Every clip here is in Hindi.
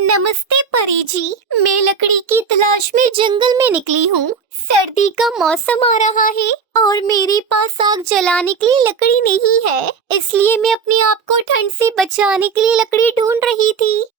नमस्ते परी जी, मैं लकड़ी की तलाश में जंगल में निकली हूँ। सर्दी का मौसम आ रहा है और मेरे पास आग जलाने के लिए लकड़ी नहीं है, इसलिए मैं अपने आप को ठंड से बचाने के लिए लकड़ी ढूंढ रही थी।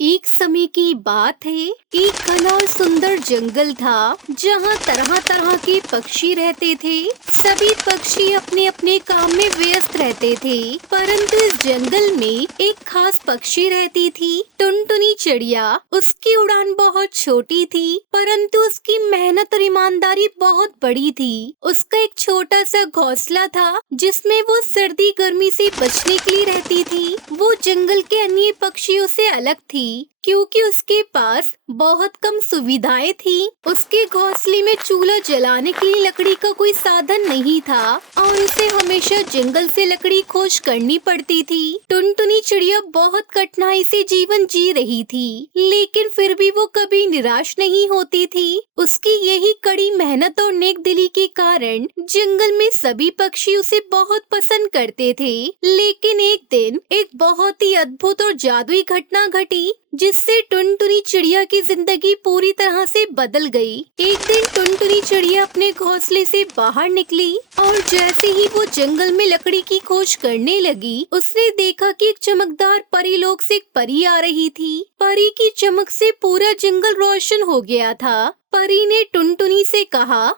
एक समय की बात है, एक घना और सुंदर जंगल था जहाँ तरह तरह के पक्षी रहते थे। सभी पक्षी अपने अपने काम में व्यस्त रहते थे, परंतु इस जंगल में एक खास पक्षी रहती थी, टुनटुनी चिड़िया। उसकी उड़ान बहुत छोटी थी, परंतु उसकी मेहनत और ईमानदारी बहुत बड़ी थी। उसका एक छोटा सा घोंसला था जिसमें वो सर्दी गर्मी से बचने के लिए रहती थी। वो जंगल के अन्य पक्षियों से अलग थी क्योंकि उसके पास बहुत कम सुविधाएं थी। उसके घोंसले में चूल्हा जलाने के लिए लकड़ी का कोई साधन नहीं था और उसे हमेशा जंगल से लकड़ी खोज करनी पड़ती थी। टुनटुनी चिड़िया बहुत कठिनाई से जीवन जी रही थी, लेकिन फिर भी वो कभी निराश नहीं होती थी। उसकी यही कड़ी मेहनत और नेक दिली के कारण जंगल में सभी पक्षी उसे बहुत पसंद करते थे। लेकिन एक दिन एक बहुत ही अद्भुत और जादुई घटना घटी जिससे टुनटुनी चिड़िया की जिंदगी पूरी तरह से बदल गई। एक दिन टुनटुनी चिड़िया अपने घोंसले से बाहर निकली और जैसे ही वो जंगल में लकड़ी की खोज करने लगी, उसने देखा कि एक चमकदार परी लोक से एक परी आ रही थी। परी की चमक से पूरा जंगल रोशन हो गया था। परी ने टुनटुनी से कहा,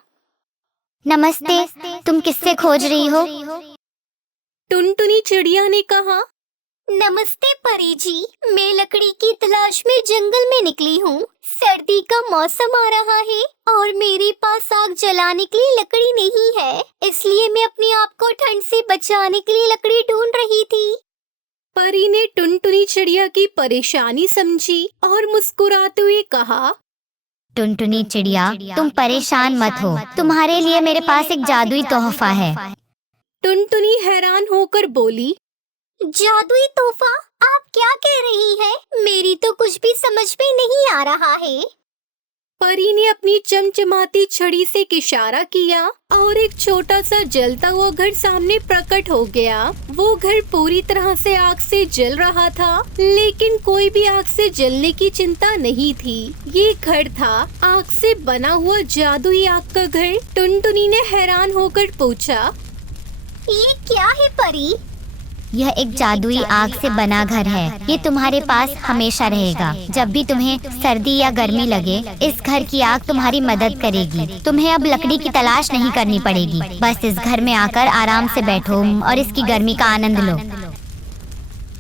नमस्ते, तुम किससे खोज रही हो? टुनटुनी चिड़िया ने कहा, नमस्ते परी जी, मैं लकड़ी की तलाश में जंगल में निकली हूँ। सर्दी का मौसम आ रहा है और मेरे पास आग जलाने के लिए लकड़ी नहीं है, इसलिए मैं अपने आप को ठंड से बचाने के लिए लकड़ी ढूंढ रही थी। परी ने टुनटुनी चिड़िया की परेशानी समझी और मुस्कुराते हुए कहा, टुनटुनी चिड़िया, तुम परेशान मत हो, तुम्हारे लिए मेरे पास एक जादुई तोहफा है। टुनटुनी हैरान होकर बोली, जादुई तोहफा? आप क्या कह रही हैं? मेरी तो कुछ भी समझ में नहीं आ रहा है। परी ने अपनी चमचमाती छड़ी से एक इशारा किया और एक छोटा सा जलता हुआ घर सामने प्रकट हो गया। वो घर पूरी तरह से आग से जल रहा था, लेकिन कोई भी आग से जलने की चिंता नहीं थी। ये घर था आग से बना हुआ जादुई आग का घर। टुनटुनी ने हैरान होकर पूछा, ये क्या है परी? यह एक जादुई आग से बना घर है। ये तुम्हारे पास हमेशा रहेगा। जब भी तुम्हें सर्दी या गर्मी लगे, इस घर की आग तुम्हारी मदद करेगी। तुम्हें अब लकड़ी की तलाश नहीं करनी पड़ेगी। बस इस घर में आकर आराम से बैठो और इसकी गर्मी का आनंद लो।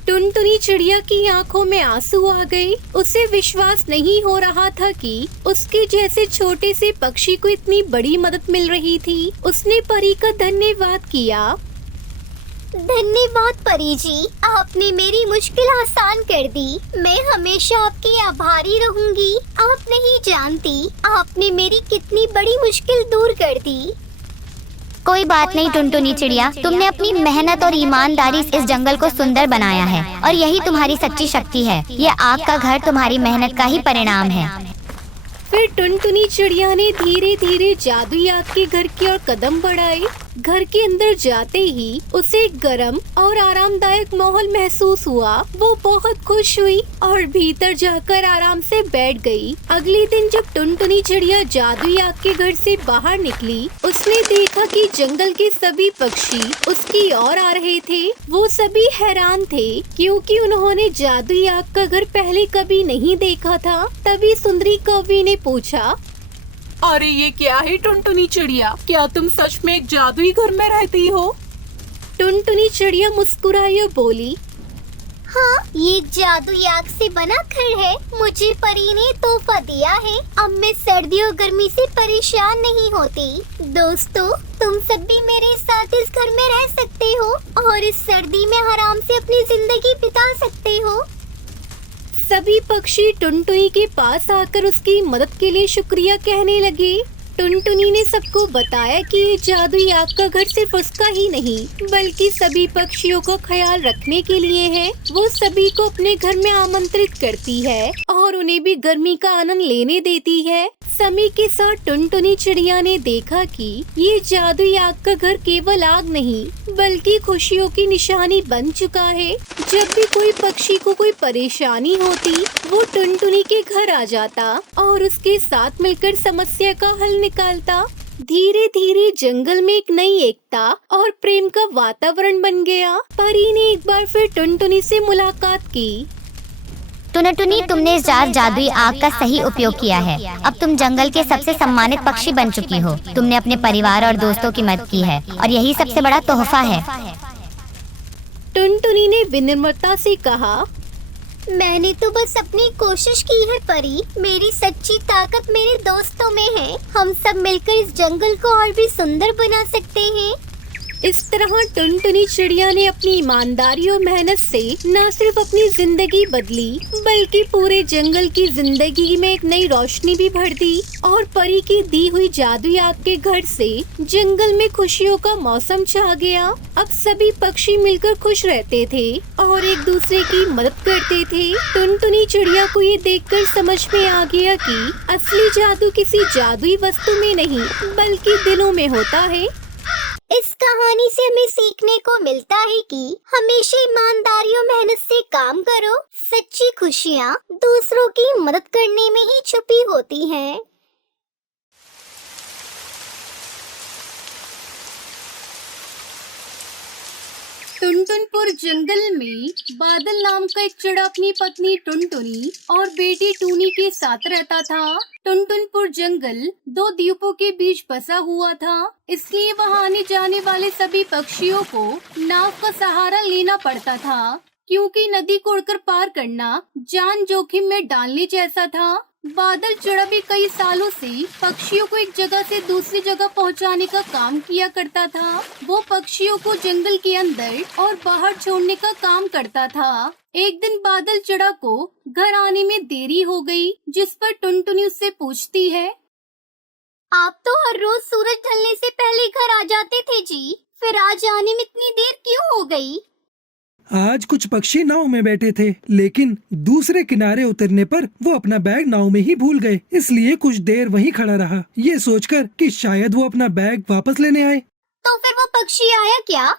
टुनटुनी चिड़िया की आंखों में आंसू आ गए। उसे विश्वास नहीं हो रहा था कि उसके जैसे छोटे से पक्षी को इतनी बड़ी मदद मिल रही थी। उसने परी का धन्यवाद किया। धन्यवाद परी जी, आपने मेरी मुश्किल आसान कर दी। मैं हमेशा आपकी आभारी रहूंगी। आप नहीं जानती आपने मेरी कितनी बड़ी मुश्किल दूर कर दी। कोई बात नहीं टुनटुनी चिड़िया, तुमने अपनी मेहनत और ईमानदारी से इस जंगल को सुंदर बनाया है और यही तुम्हारी सच्ची शक्ति है। ये आग का घर तुम्हारी मेहनत का ही परिणाम है। फिर टुनटुनी चिड़िया ने धीरे धीरे जादुई आग के घर की ओर कदम बढ़ाए। घर के अंदर जाते ही उसे एक गर्म और आरामदायक माहौल महसूस हुआ। वो बहुत खुश हुई और भीतर जाकर आराम से बैठ गई। अगले दिन जब टुनटुनी चिड़िया जादुई आग के घर से बाहर निकली, उसने देखा कि जंगल के सभी पक्षी उसकी ओर आ रहे थे। वो सभी हैरान थे क्योंकि उन्होंने जादुई आग का घर पहले कभी नहीं देखा था। तभी सुंदरी कौवी ने पूछा, अरे ये क्या है टुनटुनी चिड़िया? क्या तुम सच में एक जादुई घर में रहती हो? टुनटुनी चिड़िया मुस्कुराई और बोली, हाँ, ये जादुई आग से बना घर है। मुझे परी ने तोहफा दिया है। अब मैं सर्दी और गर्मी से परेशान नहीं होती। दोस्तों, तुम सब भी मेरे साथ इस घर में रह सकते हो और इस सर्दी में आराम से अपनी जिंदगी बिता सकते हो। सभी पक्षी टुनटुनी के पास आकर उसकी मदद के लिए शुक्रिया कहने लगे। टुनटुनी ने सबको बताया कि ये जादुई आग का घर सिर्फ उसका ही नहीं, बल्कि सभी पक्षियों का ख्याल रखने के लिए है। वो सभी को अपने घर में आमंत्रित करती है और और उन्हें भी गर्मी का आनंद लेने देती है। समय के साथ टुनटुनी चिड़िया ने देखा कि ये जादुई आग का घर केवल आग नहीं बल्कि खुशियों की निशानी बन चुका है। जब भी कोई पक्षी को कोई परेशानी होती वो टुनटुनी के घर आ जाता और उसके साथ मिलकर समस्या का हल निकालता। धीरे धीरे जंगल में एक नई एकता और प्रेम का वातावरण बन गया। परी ने एक बार फिर टुनटुनी से मुलाकात की। टुनटुनी, तुमने इस जादुई आग का सही उपयोग किया है। अब तुम जंगल के सबसे सम्मानित पक्षी बन चुकी हो। तुमने अपने परिवार और दोस्तों की मदद की है और यही सबसे बड़ा तोहफा है। टुनटुनी ने विनम्रता से कहा, मैंने तो बस अपनी कोशिश की है परी। मेरी सच्ची ताकत मेरे दोस्तों में है। हम सब मिलकर इस जंगल को और भी सुंदर बना सकते हैं। इस तरह टुनटुनी चिड़िया ने अपनी ईमानदारी और मेहनत से न सिर्फ अपनी जिंदगी बदली बल्कि पूरे जंगल की जिंदगी में एक नई रोशनी भी भर दी। और परी की दी हुई जादुई आग के घर से जंगल में खुशियों का मौसम छा गया। अब सभी पक्षी मिलकर खुश रहते थे और एक दूसरे की मदद करते थे। टुनटुनी चिड़िया को ये देखकर समझ में आ गया कि असली जादू किसी जादुई वस्तु में नहीं बल्कि दिलों में होता है। इस कहानी से हमें सीखने को मिलता है कि हमेशा ईमानदारी और मेहनत से काम करो। सच्ची खुशियाँ दूसरों की मदद करने में ही छुपी होती हैं। टुनटुनपुर जंगल में बादल नाम का एक चिड़ा अपनी पत्नी टुनटुनी और बेटी टूनी के साथ रहता था। टुनटुनपुर जंगल दो द्वीपों के बीच बसा हुआ था, इसलिए वहां आने जाने वाले सभी पक्षियों को नाव का सहारा लेना पड़ता था, क्योंकि नदी को उड़कर पार करना जान जोखिम में डालने जैसा था। बादल चिड़ा भी कई सालों से पक्षियों को एक जगह से दूसरी जगह पहुंचाने का काम किया करता था। वो पक्षियों को जंगल के अंदर और बाहर छोड़ने का काम करता था। एक दिन बादल चिड़ा को घर आने में देरी हो गई, जिस पर टुनटुनी उससे पूछती है, आप तो हर रोज सूरज ढलने से पहले घर आ जाते थे जी, फिर आज आने में इतनी देर क्यों हो गई? आज कुछ पक्षी नाव में बैठे थे, लेकिन दूसरे किनारे उतरने पर वो अपना बैग नाव में ही भूल गए, इसलिए कुछ देर वहीं खड़ा रहा, ये सोचकर कि शायद वो अपना बैग वापस लेने आए। तो फिर वो पक्षी आया क्या?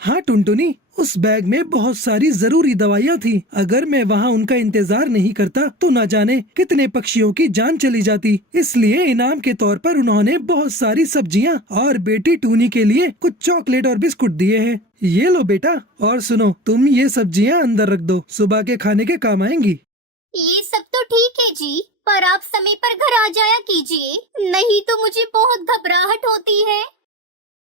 हाँ टुनटुनी, उस बैग में बहुत सारी जरूरी दवाइयाँ थी। अगर मैं वहाँ उनका इंतजार नहीं करता तो न जाने कितने पक्षियों की जान चली जाती। इसलिए इनाम के तौर पर उन्होंने बहुत सारी सब्जियाँ और बेटी टूनी के लिए कुछ चॉकलेट और बिस्कुट दिए हैं। ये लो बेटा, और सुनो, तुम ये सब्जियाँ अंदर रख दो, सुबह के खाने के काम आएंगी। ये सब तो ठीक है जी, पर आप समय पर घर आ जाया कीजिए, नहीं तो मुझे बहुत घबराहट होती है।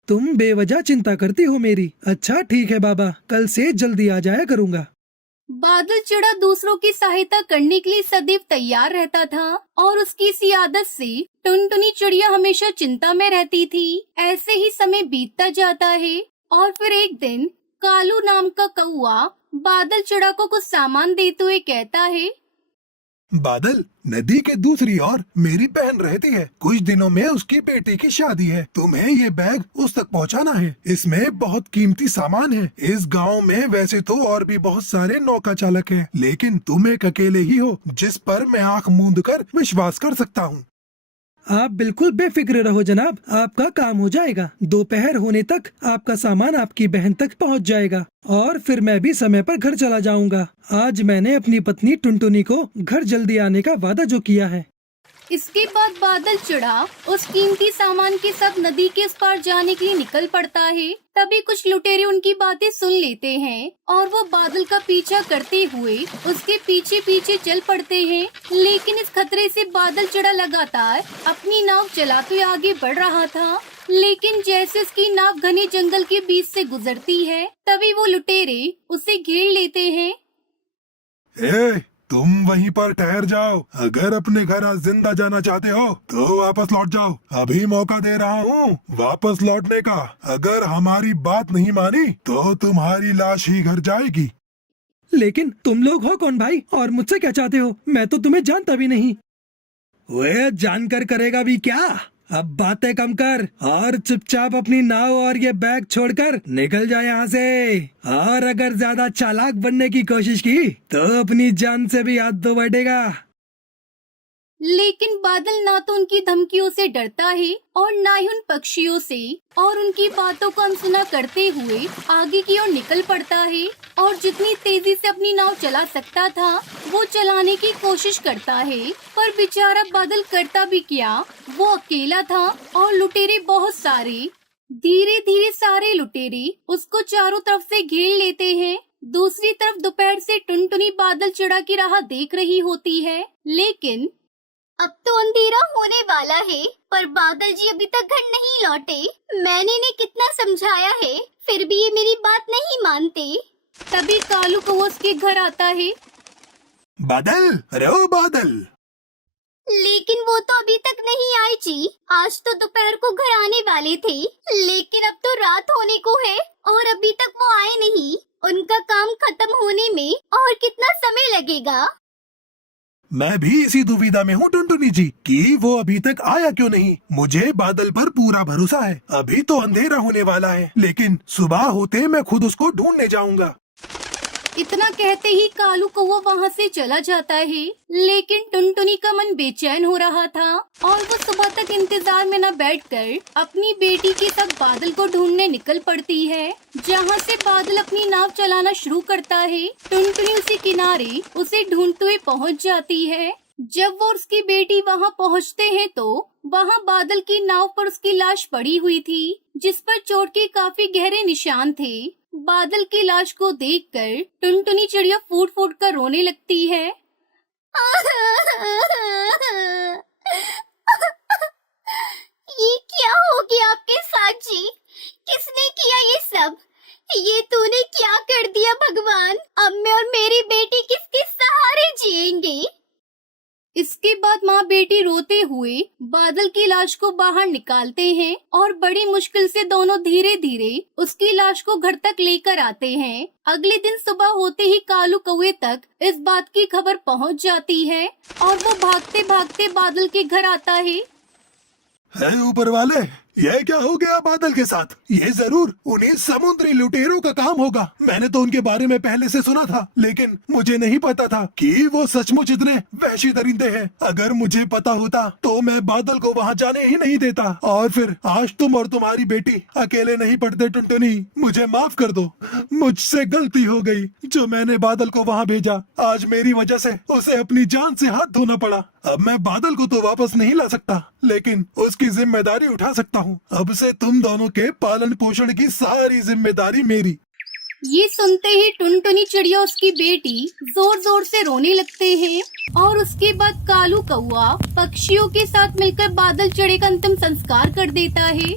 तुम बेवजह चिंता करती हो मेरी। अच्छा ठीक है बाबा, कल से जल्दी आ जाया करूँगा। बादल चिड़ा दूसरों की सहायता करने के लिए सदैव तैयार रहता था और उसकी इसी आदत से टुनटुनी चिड़िया हमेशा चिंता में रहती थी। ऐसे ही समय बीतता जाता है और फिर एक दिन कालू नाम का कौआ बादल चिड़ा को कुछ सामान देते हुए कहता है, बादल, नदी के दूसरी ओर मेरी बहन रहती है। कुछ दिनों में उसकी बेटी की शादी है। तुम्हें ये बैग उस तक पहुंचाना है। इसमें बहुत कीमती सामान है। इस गांव में वैसे तो और भी बहुत सारे नौका चालक हैं, लेकिन तुम एक अकेले ही हो जिस पर मैं आंख मूंद कर विश्वास कर सकता हूँ। आप बिल्कुल बेफिक्र रहो जनाब, आपका काम हो जाएगा। दोपहर होने तक आपका सामान आपकी बहन तक पहुंच जाएगा और फिर मैं भी समय पर घर चला जाऊंगा। आज मैंने अपनी पत्नी टुनटुनी को घर जल्दी आने का वादा जो किया है। इसके बाद बादल चिड़ा उस कीमती सामान के साथ नदी के उस पार जाने के लिए निकल पड़ता है। तभी कुछ लुटेरे उनकी बातें सुन लेते हैं और वो बादल का पीछा करते हुए उसके पीछे पीछे चल पड़ते हैं। लेकिन इस खतरे से बादल चिड़ा लगातार अपनी नाव चलाते हुए आगे बढ़ रहा था। लेकिन जैसे उसकी नाव घने जंगल के बीच से गुजरती है, तभी वो लुटेरे उसे घेर लेते हैं। तुम वहीं पर ठहर जाओ। अगर अपने घर आज जिंदा जाना चाहते हो तो वापस लौट जाओ। अभी मौका दे रहा हूँ वापस लौटने का। अगर हमारी बात नहीं मानी तो तुम्हारी लाश ही घर जाएगी। लेकिन तुम लोग हो कौन भाई, और मुझसे क्या चाहते हो? मैं तो तुम्हें जानता भी नहीं। वे जानकर करेगा भी क्या? अब बातें कम कर और चुपचाप अपनी नाव और ये बैग छोड़कर निकल जाए यहाँ से। और अगर ज्यादा चालाक बनने की कोशिश की तो अपनी जान से भी हाथ धो बैठेगा। लेकिन बादल ना तो उनकी धमकियों से डरता है और ना ही उन पक्षियों से, और उनकी बातों को अनसुना करते हुए आगे की ओर निकल पड़ता है और जितनी तेजी से अपनी नाव चला सकता था वो चलाने की कोशिश करता है। पर बेचारा बादल करता भी क्या, वो अकेला था और लुटेरे बहुत सारे। धीरे धीरे सारे लुटेरे उसको चारों तरफ से घेर लेते हैं। दूसरी तरफ दोपहर से टुनटुनी बादल चढ़ा की राह देख रही होती है, लेकिन अब तो अंधेरा होने वाला है पर बादल जी अभी तक घर नहीं लौटे। मैंने इन्हें कितना समझाया है फिर भी ये मेरी बात नहीं मानते। तभी कालू कौवा उसके घर आता है। बादल, अरे ओ बादल, लेकिन वो तो अभी तक नहीं आए जी। आज तो दोपहर को घर आने वाले थे लेकिन अब तो रात होने को है और अभी तक वो आए नहीं। उनका काम खत्म होने में और कितना समय लगेगा? मैं भी इसी दुविधा में हूँ टुनटुनी जी कि वो अभी तक आया क्यों नहीं। मुझे बादल पर पूरा भरोसा है। अभी तो अंधेरा होने वाला है लेकिन सुबह होते मैं खुद उसको ढूंढने जाऊंगा। इतना कहते ही कालू कौवा वहाँ से चला जाता है, लेकिन टुनटुनी का मन बेचैन हो रहा था और वो सुबह तक इंतजार में न बैठकर अपनी बेटी के साथ बादल को ढूंढने निकल पड़ती है। जहाँ से बादल अपनी नाव चलाना शुरू करता है, टुनटुनी उसी किनारे उसे ढूंढते हुए पहुँच जाती है। जब वो और उसकी बेटी वहाँ पहुँचते हैं तो वहाँ बादल की नाव पर उसकी लाश पड़ी हुई थी, जिस पर चोट के काफी गहरे निशान थे। बादल की लाश को देखकर टुनटुनी चिड़िया फूट फूट कर रोने लगती है। ये क्या हो गया आपके साथ जी? किसने किया ये सब? ये तूने क्या कर दिया भगवान? अब मैं और मेरी बेटी किसके सहारे जिएंगे? इसके बाद माँ बेटी रोते हुए बादल की लाश को बाहर निकालते हैं और बड़ी मुश्किल से दोनों धीरे धीरे उसकी लाश को घर तक लेकर आते हैं। अगले दिन सुबह होते ही कालू कौवे तक इस बात की खबर पहुँच जाती है और वो भागते भागते बादल के घर आता है। ऊपर वाले, यह क्या हो गया बादल के साथ? ये जरूर उन्हीं समुद्री लुटेरों का काम होगा। मैंने तो उनके बारे में पहले से सुना था लेकिन मुझे नहीं पता था कि वो सचमुच इतने वहशी दरिंदे हैं। अगर मुझे पता होता तो मैं बादल को वहाँ जाने ही नहीं देता और फिर आज तुम और तुम्हारी बेटी अकेले नहीं पड़ते। टुनटुनी, मुझे माफ कर दो। मुझसे गलती हो गई जो मैंने बादल को वहाँ भेजा। आज मेरी वजह से उसे अपनी जान से हाथ धोना पड़ा। अब मैं बादल को तो वापस नहीं ला सकता लेकिन उसकी जिम्मेदारी उठा सकता हूँ। अब से तुम दोनों के पालन पोषण की सारी जिम्मेदारी मेरी। ये सुनते ही टुनटुनी चिड़िया उसकी बेटी जोर जोर से रोने लगते हैं और उसके बाद कालू कौवा पक्षियों के साथ मिलकर बादल चिड़े का अंतिम संस्कार कर देता है।